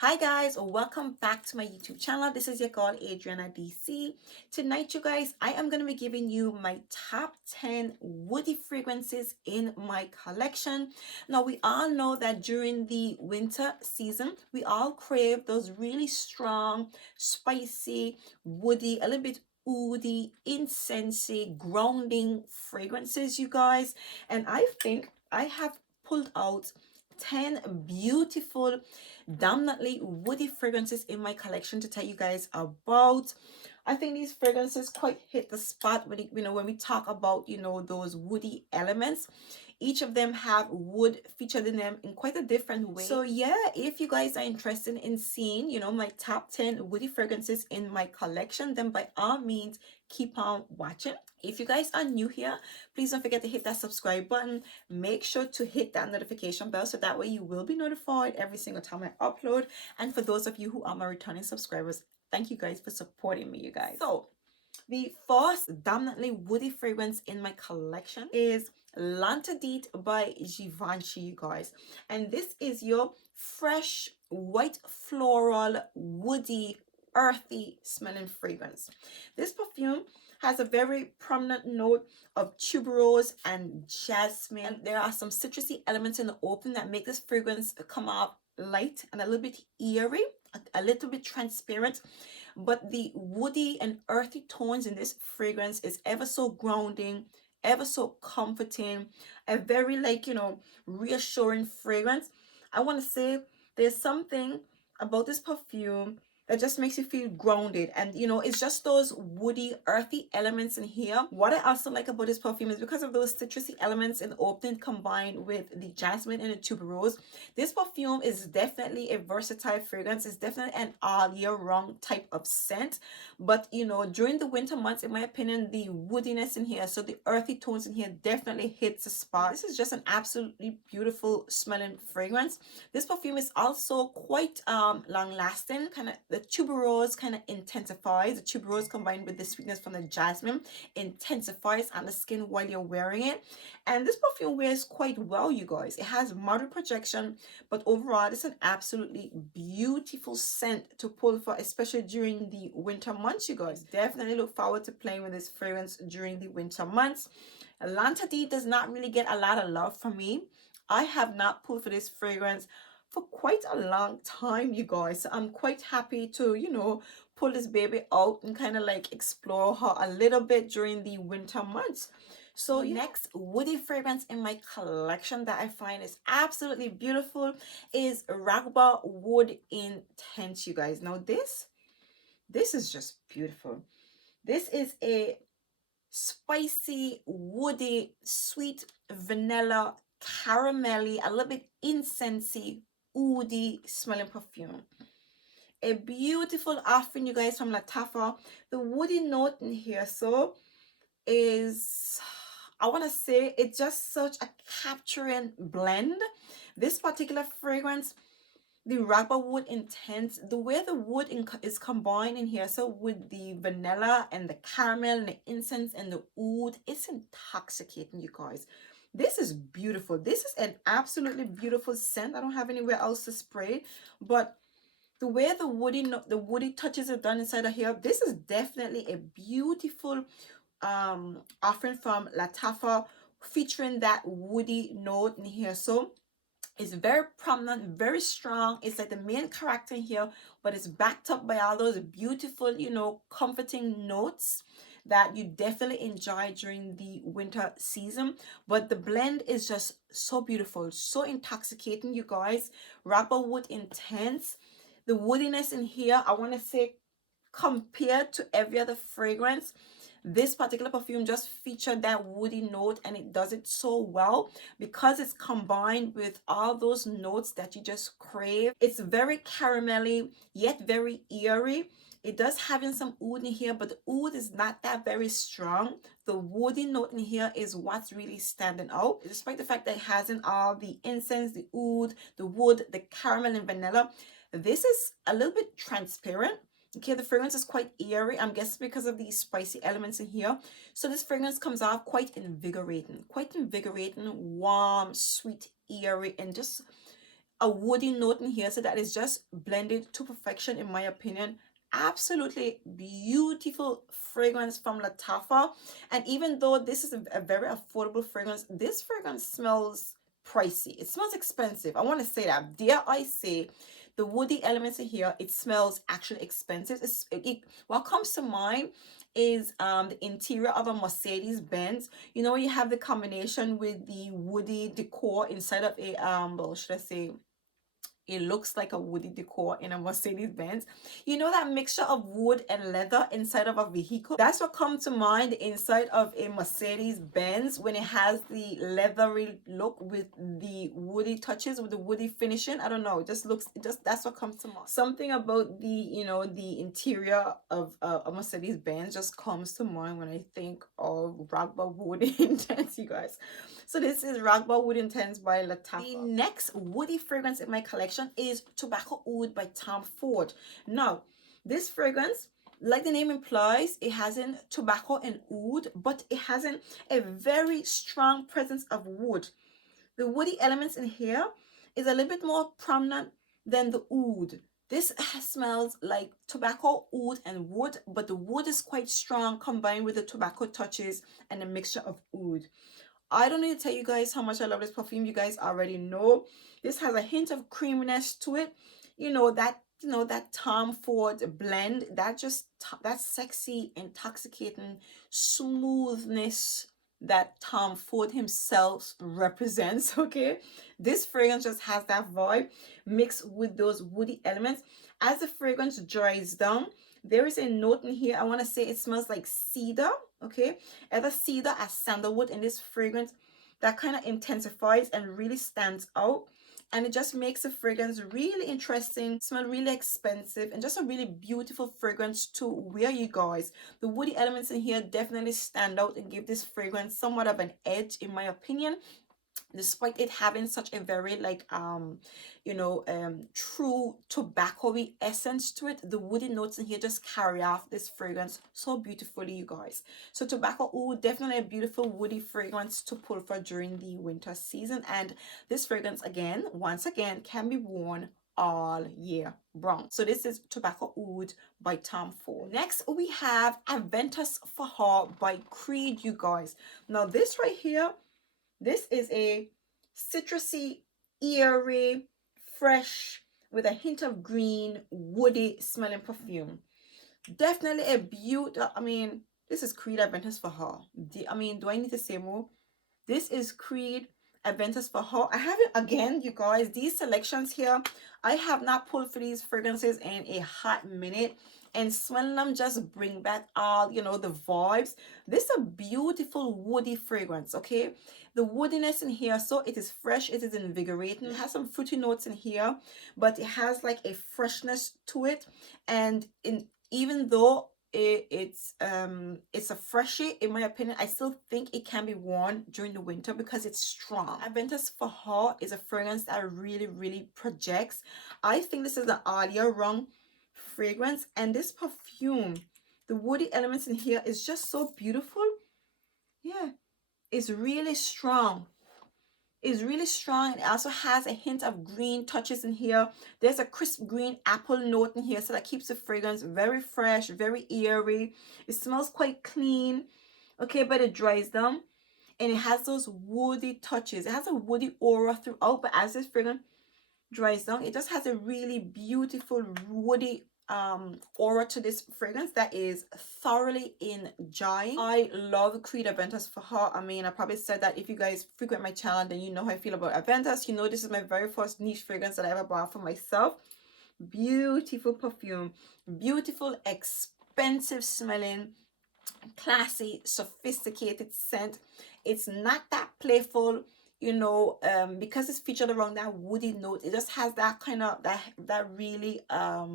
Hi guys, welcome back to my YouTube channel. This is your girl Adriana DC. Tonight you guys, I am going to be giving you my top 10 woody fragrances in my collection. Now we all know that during the winter season, we all crave those really strong, spicy, woody, a little bit woody, incensey, grounding fragrances, you guys. And I think I have pulled out 10 beautiful dominantly woody fragrances in my collection to tell you guys about. I think these fragrances quite hit the spot when when we talk about those woody elements. Each of them have wood featured in them in quite a different way. So yeah, if you guys are interested in seeing my top 10 woody fragrances in my collection, then by all means keep on watching. If you guys are new here, please don't forget to hit that subscribe button. Make sure to hit that notification bell so that way you will be notified every single time I upload. And for those of you who are my returning subscribers, thank you guys for supporting me, you guys. So the first dominantly woody fragrance in my collection is Lantadite by Givenchy, you guys. And this is your fresh, white, floral, woody, earthy smelling fragrance. This perfume has a very prominent note of tuberose and jasmine. And there are some citrusy elements in the open that make this fragrance come out light and a little bit eerie, a little bit transparent, but the woody and earthy tones in this fragrance is ever so grounding, ever so comforting, a very reassuring fragrance. I want to say there's something about this perfume that just makes you feel grounded, and it's just those woody earthy elements in here. What I also like about this perfume is because of those citrusy elements in the opening combined with the jasmine and the tuberose. This perfume is definitely a versatile fragrance. It's definitely an all year round type of scent, but during the winter months, in my opinion, the woodiness in here, so the earthy tones in here, definitely hits the spot. This is just an absolutely beautiful smelling fragrance. This perfume is also quite long lasting. Kind of the tuberose kind of intensifies. The tuberose combined with the sweetness from the jasmine intensifies on the skin while you're wearing it. And this perfume wears quite well, you guys. It has moderate projection, but overall it's an absolutely beautiful scent to pull for, especially during the winter months, you guys. Definitely look forward to playing with this fragrance during the winter months. Lantadite does not really get a lot of love from me. I have not pulled for this fragrance for quite a long time, you guys. So I'm quite happy to pull this baby out and kind of like explore her a little bit during the winter months. So yeah. Next woody fragrance in my collection that I find is absolutely beautiful is Ragba Wood Intense, you guys. Now this is just beautiful. This is a spicy, woody, sweet, vanilla, caramelly, a little bit incensey, woody smelling perfume. A beautiful offering, you guys, from Lattafa. The woody note in here is, I want to say, it's just such a capturing blend. This particular fragrance, the Ragba Wood Intense, the way the wood is combined in here, so with the vanilla and the caramel and the incense and the oud, it's intoxicating, you guys. This is beautiful. This is an absolutely beautiful scent. I don't have anywhere else to spray, but the way the woody touches are done inside of here, this is definitely a beautiful offering from Lattafa, featuring that woody note in here. So it's very prominent, very strong. It's like the main character here, but it's backed up by all those beautiful, comforting notes that you definitely enjoy during the winter season. But the blend is just so beautiful, so intoxicating, you guys. Ragba Wood Intense. The woodiness in here, I want to say, compared to every other fragrance, this particular perfume just featured that woody note, and it does it so well because it's combined with all those notes that you just crave. It's very caramelly yet very eerie. It does having some oud in here, but the oud is not that very strong. The woody note in here is what's really standing out, despite the fact that it hasn't all the incense, the oud, the wood, the caramel and vanilla. This is a little bit transparent. Okay, the fragrance is quite eerie. I'm guessing because of these spicy elements in here. So this fragrance comes off quite invigorating, warm, sweet, eerie, and just a woody note in here, so that is just blended to perfection in my opinion. Absolutely beautiful fragrance from Lattafa. And even though this is a very affordable fragrance, this fragrance smells pricey. It smells expensive. I want to say that. Dare I say, the woody elements in here, it smells actually expensive. What comes to mind is the interior of a Mercedes Benz. You know, you have the combination with the woody decor inside of a well, should I say, it looks like a woody decor in a Mercedes Benz. You know that mixture of wood and leather inside of a vehicle? That's what comes to mind inside of a Mercedes Benz when it has the leathery look with the woody touches, with the woody finishing. I don't know. It just looks, that's what comes to mind. Something about the, you know, the interior of a Mercedes Benz just comes to mind when I think of Ragba Wood Intense, you guys. So this is Ragba Wood Intense by Lattafa. The next woody fragrance in my collection is Tobacco Oud by Tom Ford. Now, this fragrance, like the name implies, it has in tobacco and oud, but it has in a very strong presence of wood. The woody elements in here is a little bit more prominent than the oud. This smells like tobacco, oud, and wood, but the wood is quite strong combined with the tobacco touches and a mixture of oud. I don't need to tell you guys how much I love this perfume. You guys already know. This has a hint of creaminess to it. You know that Tom Ford blend, that sexy, intoxicating smoothness that Tom Ford himself represents. Okay, this fragrance just has that vibe mixed with those woody elements. As the fragrance dries down, there is a note in here. I want to say it smells like cedar. Okay, either cedar as sandalwood in this fragrance, that kind of intensifies and really stands out, and it just makes the fragrance really interesting, smell really expensive, and just a really beautiful fragrance to wear, you guys. The woody elements in here definitely stand out and give this fragrance somewhat of an edge in my opinion, despite it having such a very like true tobacco-y essence to it. The woody notes in here just carry off this fragrance so beautifully, you guys. So Tobacco Oud, definitely a beautiful woody fragrance to pull for during the winter season, and this fragrance once again can be worn all year round. So this is Tobacco Oud by Tom Ford. Next we have Aventus Fajar by Creed, you guys. Now this right here, this is a citrusy, airy, fresh, with a hint of green, woody smelling perfume. Definitely a beauty. I mean, this is Creed Aventus Fajar. I mean, do I need to say more? This is Creed Aventus Fajar. I haven't, again, you guys, these selections here, I have not pulled for these fragrances in a hot minute, and smelling them just bring back all, you know, the vibes. This is a beautiful woody fragrance, okay? The woodiness in here, so it is fresh, it is invigorating. It has some fruity notes in here, but it has like a freshness to it. And even though it's a freshie, in my opinion, I still think it can be worn during the winter because it's strong. Aventus Fajar is a fragrance that really projects. I think this is an all year round fragrance, and this perfume, the woody elements in here is just so beautiful. Yeah, it's really strong. It's really strong. It also has a hint of green touches in here. There's a crisp green apple note in here, so that keeps the fragrance very fresh, very airy. It smells quite clean, okay, but it dries down, and it has those woody touches. It has a woody aura throughout, but as this fragrance dries down, it just has a really beautiful woody aura to this fragrance that is thoroughly enjoying. I love Creed Aventus Fajar. I mean, I probably said that if you guys frequent my channel, then you know how I feel about Aventus. You know, this is my very first niche fragrance that I ever bought for myself. Beautiful perfume, beautiful, expensive smelling, classy, sophisticated scent. It's not that playful, you know, because it's featured around that woody note. It just has that kind of that really a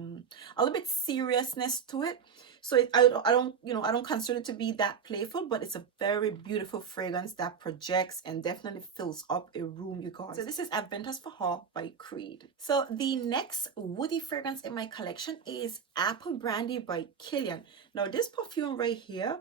little bit seriousness to it. So I don't consider it to be that playful, but it's a very beautiful fragrance that projects and definitely fills up a room, you guys. So this is Aventus Fajar by Creed. So the next woody fragrance in my collection is Apple Brandy by Killian. Now this perfume right here,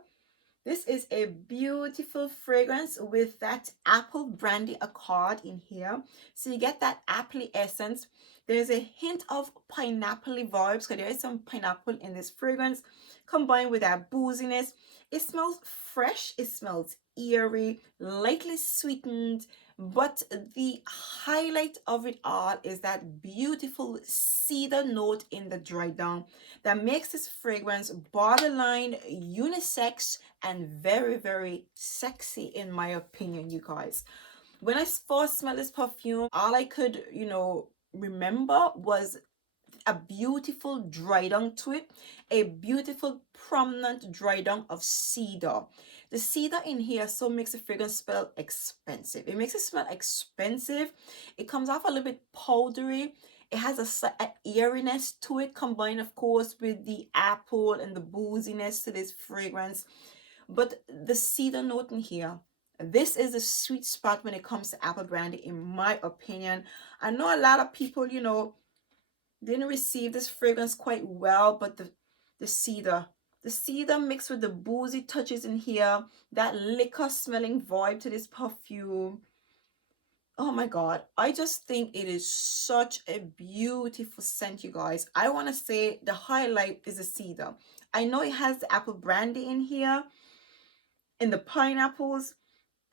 This is a beautiful fragrance with that apple brandy accord in here. So you get that apple essence. There's a hint of pineapple vibes because there is some pineapple in this fragrance combined with that booziness. It smells fresh, it smells eerie, lightly sweetened, but the highlight of it all is that beautiful cedar note in the dry down that makes this fragrance borderline unisex and very, very sexy in my opinion, you guys. When I first smelled this perfume, all I could, remember was a beautiful dry down to it, a beautiful prominent dry down of cedar. The cedar in here so makes the fragrance smell expensive. It makes it smell expensive. It comes off a little bit powdery. It has a eeriness to it, combined, of course, with the apple and the booziness to this fragrance. But the cedar note in here, this is the sweet spot when it comes to apple brandy, in my opinion. I know a lot of people, didn't receive this fragrance quite well, but the cedar, the cedar mixed with the boozy touches in here, that liquor smelling vibe to this perfume. Oh my god, I just think it is such a beautiful scent, you guys. I want to say the highlight is the cedar. I know it has the apple brandy in here, in the pineapples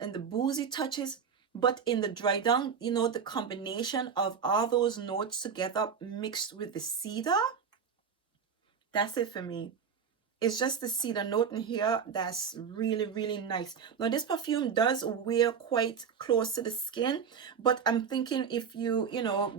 and the boozy touches, but in the dry down, the combination of all those notes together mixed with the cedar, that's it for me. It's just the cedar note in here that's really, really nice. Now this perfume does wear quite close to the skin, but I'm thinking if you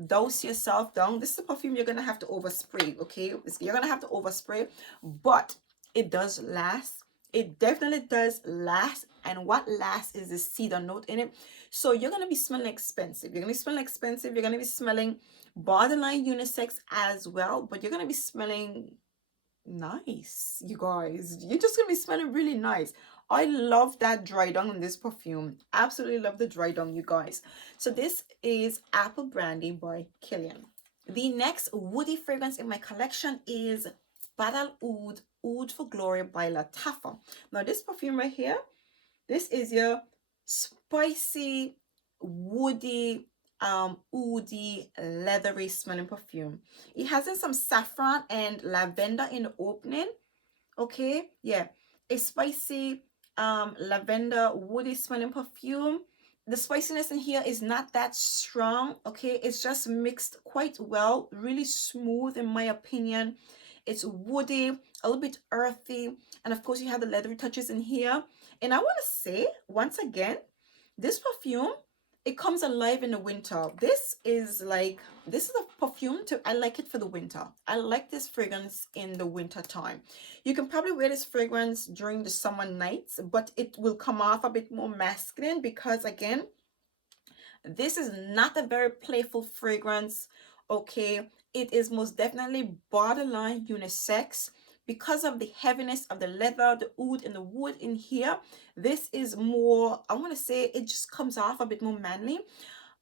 douse yourself down, this is a perfume you're gonna have to overspray. Okay, you're gonna have to overspray, but it does last. It definitely does last, and what lasts is the cedar note in it. So you're gonna be smelling expensive. You're gonna be smelling expensive. You're gonna be smelling borderline unisex as well, but you're gonna be smelling nice, you guys. You're just gonna be smelling really nice. I love that dry down in this perfume. Absolutely love the dry down, you guys. So this is Apple Brandy by Killian. The next woody fragrance in my collection is Battle Oud, Oud for Glory by Lattafa. Now this perfume right here, this is your spicy, woody, oody, leathery smelling perfume. It has some saffron and lavender in the opening. Okay, yeah, a spicy, lavender, woody smelling perfume. The spiciness in here is not that strong. Okay, it's just mixed quite well, really smooth in my opinion. It's woody, a little bit earthy, and of course you have the leathery touches in here. And I want to say once again, this perfume, it comes alive in the winter. This is a perfume to, I like it for the winter. I like this fragrance in the winter time. You can probably wear this fragrance during the summer nights, but it will come off a bit more masculine because again, this is not a very playful fragrance. Okay, it is most definitely borderline unisex because of the heaviness of the leather, the oud, and the wood in here. This is more, I want to say, it just comes off a bit more manly.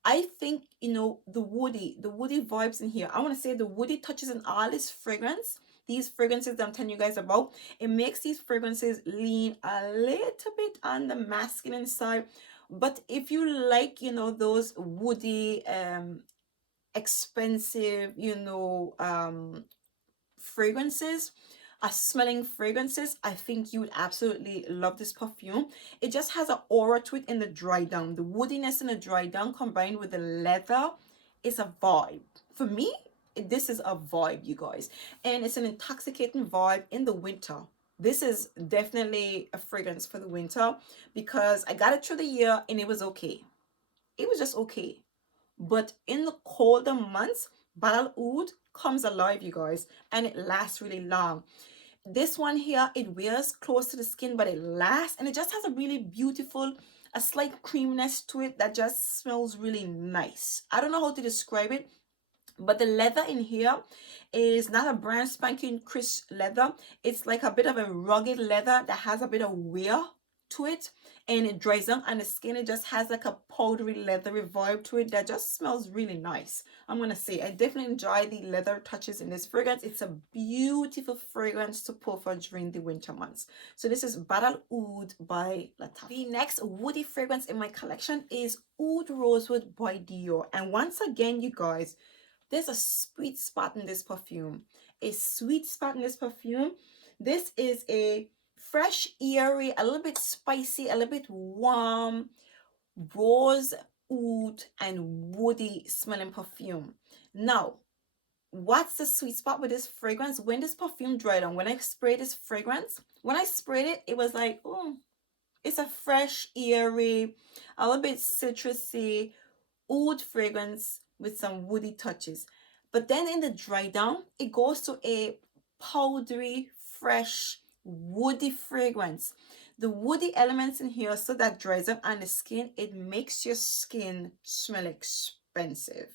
I think, the woody vibes in here. I want to say the woody touches in all this fragrance. These fragrances that I'm telling you guys about, it makes these fragrances lean a little bit on the masculine side. But if you like, those woody, expensive, fragrances, smelling fragrances, I think you would absolutely love this perfume. It just has an aura to it in the dry down. The woodiness in the dry down combined with the leather is a vibe. For me, this is a vibe, you guys. And it's an intoxicating vibe in the winter. This is definitely a fragrance for the winter because I got it through the year and it was okay. It was just okay. But in the colder months, Battle Oud comes alive, you guys, and it lasts really long. This one here, it wears close to the skin, but it lasts, and it just has a really beautiful, a slight creaminess to it that just smells really nice. I don't know how to describe it, but the leather in here is not a brand spanking crisp leather. It's like a bit of a rugged leather that has a bit of wear to it, and it dries down on the skin. It just has like a powdery leathery vibe to it that just smells really nice. I'm gonna say I definitely enjoy the leather touches in this fragrance. It's a beautiful fragrance to pull for during the winter months. So this is Battle Oud by Latif. The next woody fragrance in my collection is Oud Rosewood by Dior. And once again, you guys, there's a sweet spot in this perfume. A sweet spot in this perfume. This is a fresh, airy, a little bit spicy, a little bit warm, rose, oud, and woody smelling perfume. Now, what's the sweet spot with this fragrance? When this perfume dried on, when I sprayed this fragrance, when I sprayed it, it was like, oh, it's a fresh, airy, a little bit citrusy, oud fragrance with some woody touches. But then in the dry down, it goes to a powdery, fresh, woody fragrance. The woody elements in here, so that dries up on the skin, it makes your skin smell expensive.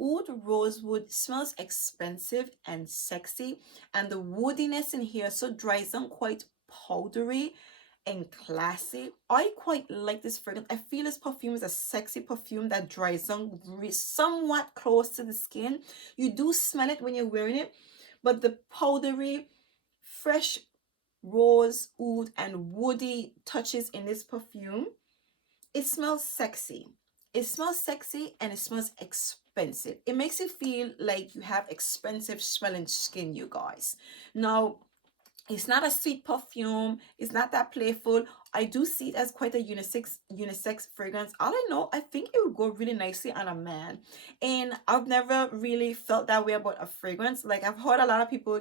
Oud Rosewood smells expensive and sexy, and the woodiness in here so dries down quite powdery and classy. I quite like this fragrance. I feel this perfume is a sexy perfume that dries down somewhat close to the skin. You do smell it when you're wearing it, but the powdery, fresh rose, oud, and woody touches in this perfume, it smells sexy. It smells sexy and it smells expensive. It makes you feel like you have expensive smelling skin, you guys. Now, it's not a sweet perfume. It's not that playful. I do see it as quite a unisex fragrance. All I know, I think it would go really nicely on a man. And I've never really felt that way about a fragrance. Like, I've heard a lot of people,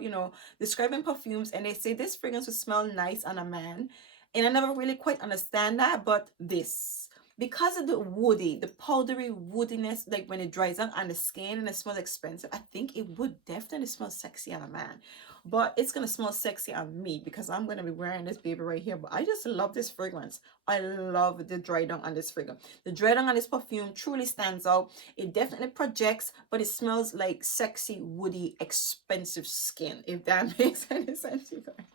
describing perfumes, and they say this fragrance would smell nice on a man. And I never really quite understand that, but this, because of the woody, the powdery woodiness, like when it dries out on the skin and it smells expensive, I think it would definitely smell sexy on a man. But it's gonna smell sexy on me because I'm gonna be wearing this baby right here. But I just love this fragrance. I love the dry down on this fragrance. The dry down on this perfume truly stands out. It definitely projects, but it smells like sexy, woody, expensive skin, if that makes any sense, you guys.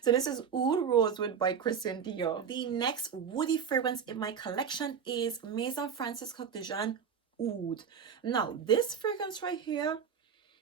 So this is Oud Rosewood by Christian Dior. The next woody fragrance in my collection is Maison Francis Coq de Jean Oud. Now, this fragrance right here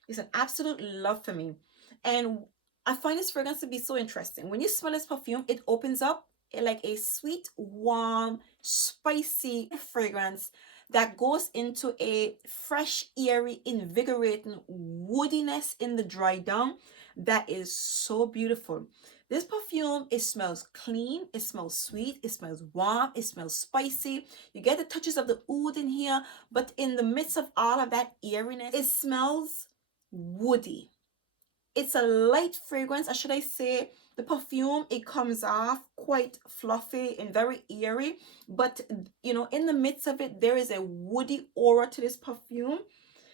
is an absolute love for me. And I find this fragrance to be so interesting. When you smell this perfume, it opens up like a sweet, warm, spicy fragrance that goes into a fresh, airy, invigorating woodiness in the dry down that is so beautiful. This perfume, it smells clean, it smells sweet, it smells warm, it smells spicy. You get the touches of the oud in here, but in the midst of all of that airiness, it smells woody. It's a light fragrance, or should I say, the perfume, it comes off quite fluffy and very airy, but in the midst of it, there is a woody aura to this perfume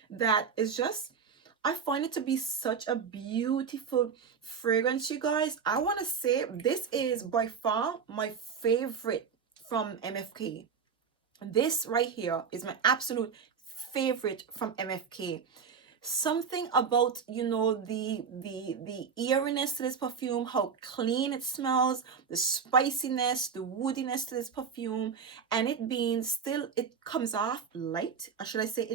that is just, I find it to be such a beautiful fragrance, you guys. I want to say this is by far my favorite from MFK. This right here is my absolute favorite from MFK. Something about the eeriness to this perfume, how clean it smells, the spiciness, the woodiness to this perfume, and it being still, it comes off light, or should I say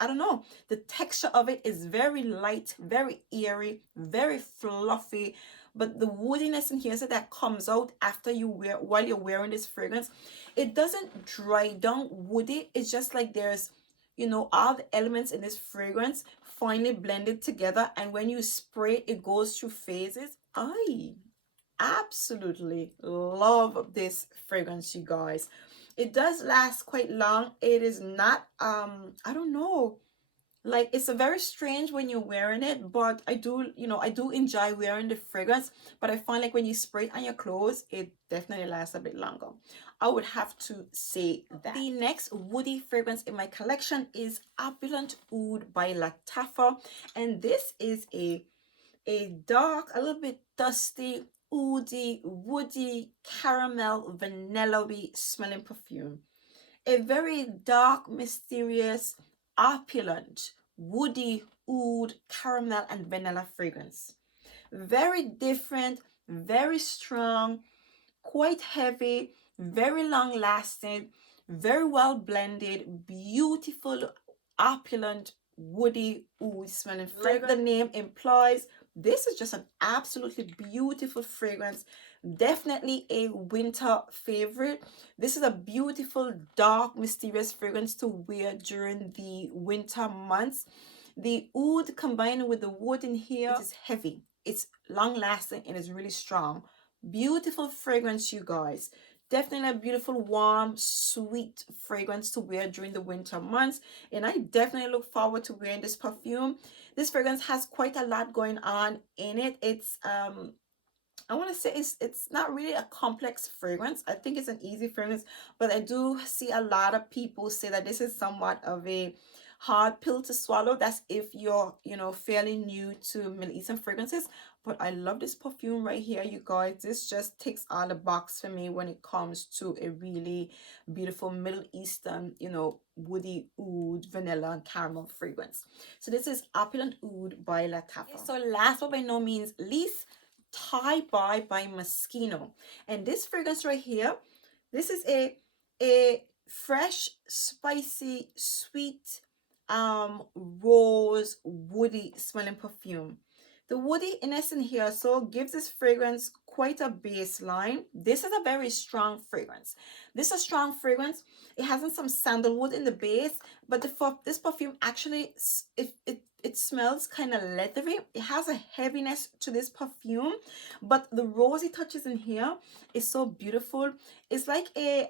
I don't know, the texture of it is very light, very airy, very fluffy, but the woodiness in here, so that comes out after while you're wearing this fragrance, it doesn't dry down woody. It's just like there's all the elements in this fragrance finally blended together, and when you spray it goes through phases. I absolutely love this fragrance, you guys. It does last quite long. It is not I don't know, like, it's a very strange when you're wearing it, but I do enjoy wearing the fragrance. But I find like when you spray it on your clothes, it definitely lasts a bit longer. I would have to say that. The next woody fragrance in my collection is Opulent Oud by Latif, and this is a dark, a little bit dusty, oudy, woody, caramel, vanilla-y smelling perfume. A very dark, mysterious, opulent, woody, oud, caramel, and vanilla fragrance. Very different, very strong, quite heavy, very long lasting, very well blended, beautiful, opulent, woody oud smelling fragrance. Like the name implies, this is just an absolutely beautiful fragrance. Definitely a winter favorite. This is a beautiful, dark, mysterious fragrance to wear during the winter months. The oud combined with the wood in here, it is heavy, it's long lasting, and it's really strong. Beautiful fragrance, you guys. Definitely a beautiful, warm, sweet fragrance to wear during the winter months, and I definitely look forward to wearing this perfume. This fragrance has quite a lot going on in it. It's I want to say it's not really a complex fragrance. I think it's an easy fragrance, but I do see a lot of people say that this is somewhat of a hard pill to swallow. That's if you're, you know, fairly new to Middle Eastern fragrances. But I love this perfume right here, you guys. This just ticks all the box for me when it comes to a really beautiful Middle Eastern, you know, woody oud, vanilla, and caramel fragrance. So this is Opulent Oud by Latafa. So last but by no means least, Thai Boy by Moschino. And this fragrance right here, this is a fresh, spicy, sweet, rose, woody smelling perfume. The woodiness in here so gives this fragrance quite a baseline. This is a very strong fragrance. This is a strong fragrance. It has some sandalwood in the base, but this perfume actually, it smells kind of leathery. It has a heaviness to this perfume, but the rosy touches in here is so beautiful. It's like it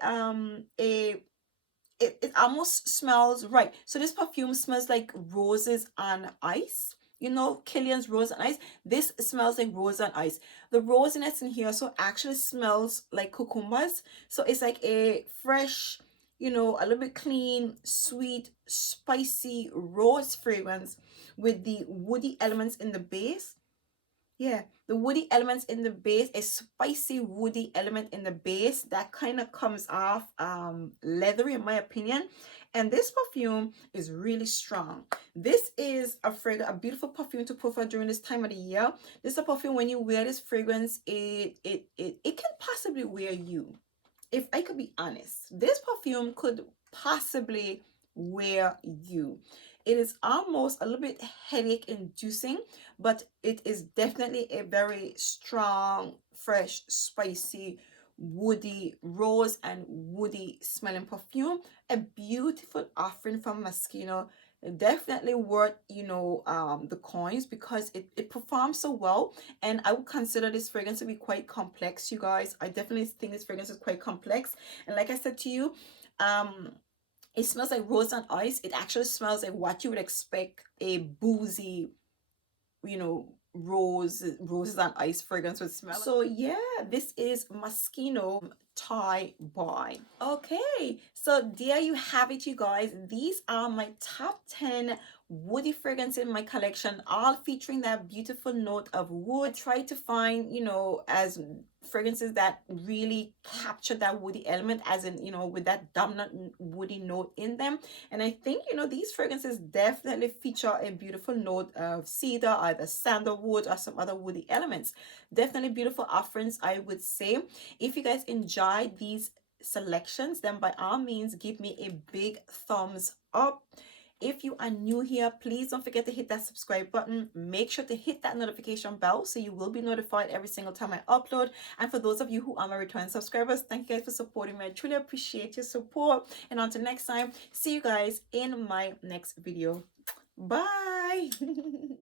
almost smells right. So this perfume smells like roses on ice. You know, Killian's rose on ice. This smells like rose on ice. The rosiness in here so actually smells like cucumbers. So it's like a fresh, you know, a little bit clean, sweet, spicy rose fragrance with the woody elements in the base. Yeah, the woody elements in the base, a spicy woody element in the base that kind of comes off leathery in my opinion. And this perfume is really strong. This is a fragrance, a beautiful perfume to put for during this time of the year. This is a perfume when you wear this fragrance, it can possibly wear you. If I could be honest, this perfume could possibly wear you. It is almost a little bit headache inducing, but it is definitely a very strong, fresh, spicy, woody, rose and woody smelling perfume. A beautiful offering from Moschino. Definitely worth, you know, the coins, because it performs so well. And I would consider this fragrance to be quite complex, you guys. I definitely think this fragrance is quite complex. And like I said to you, it smells like rose on ice. It actually smells like what you would expect a boozy, you know, roses on ice fragrance would smell. So yeah, this is Moschino Thai Boy. Okay, so there you have it, you guys. These are my top 10 woody fragrances in my collection, all featuring that beautiful note of wood. Try to find, you know, as fragrances that really capture that woody element, as in, you know, with that dominant woody note in them. And I think, you know, these fragrances definitely feature a beautiful note of cedar, either sandalwood or some other woody elements. Definitely beautiful offerings, I would say. If you guys enjoyed these selections, then by all means give me a big thumbs up. If you are new here, please don't forget to hit that subscribe button. Make sure to hit that notification bell so you will be notified every single time I upload. And for those of you who are my return subscribers, thank you guys for supporting me. I truly appreciate your support. And until next time, see you guys in my next video. Bye.